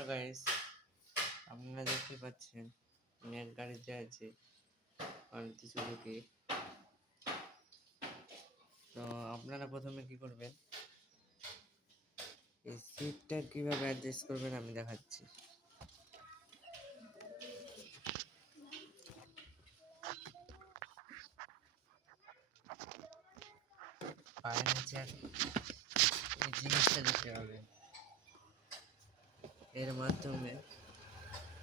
Hello guys, আপনারা দেখতে পাচ্ছেন নেট গাড়িতে আছে মারুতি সুজুকি। তো আপনারা প্রথমে কি করবেন, এই সিটটা কিভাবে অ্যাডজাস্ট করবেন আমি দেখাচ্ছি। পায়ের নিচে এই জিনিসটা দিতে হবে, এর মাধ্যমে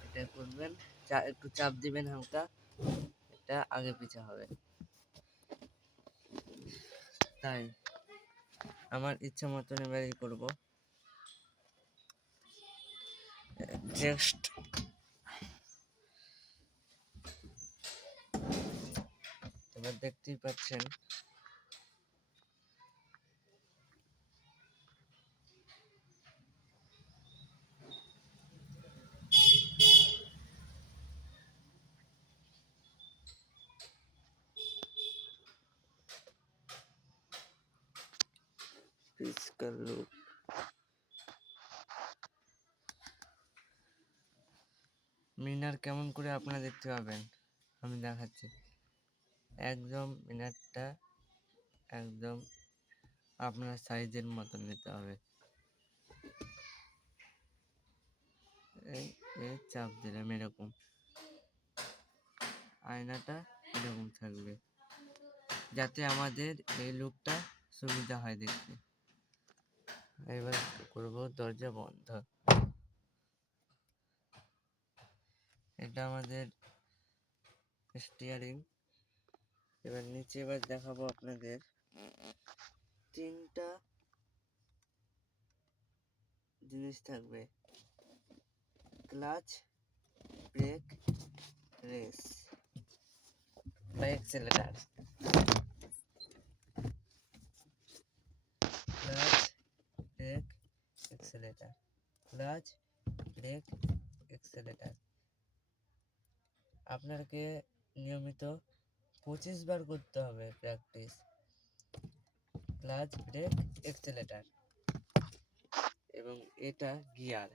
এটা করবেন, একটু চাপ দিবেন হালকা, এটা আগে পিছে হবে। তাই আমার ইচ্ছা মতন এবারে করব। জাস্ট এবার দেখতেই পাচ্ছেন ফিজিক্যাল লুক। মিনার কেমন করে আপনারা দেখতে পাবেন আমি দেখাচ্ছি। একদম মিনারটা একদম আপনার সাইজের মতন নিতে হবে। এই চাপ দিলাম, এরকম আয়নাটা এরকম থাকবে যাতে আমাদের এই লুকটা সুবিধা হয় দেখতে। এবার করব দরজা বন্ধ। এটা আমাদের স্টিয়ারিং। এবার নিচে এবার দেখাবো আপনাদের তিনটা জিনিস থাকবে: ক্লাচ, ব্রেক, রেস বা accelerator. Clutch, brake, accelerator, clutch, brake, accelerator. আপনাকে নিয়মিত 25 বার করতে হবে প্র্যাকটিস। Clutch, brake, escalator. এবং এটা গিয়ার।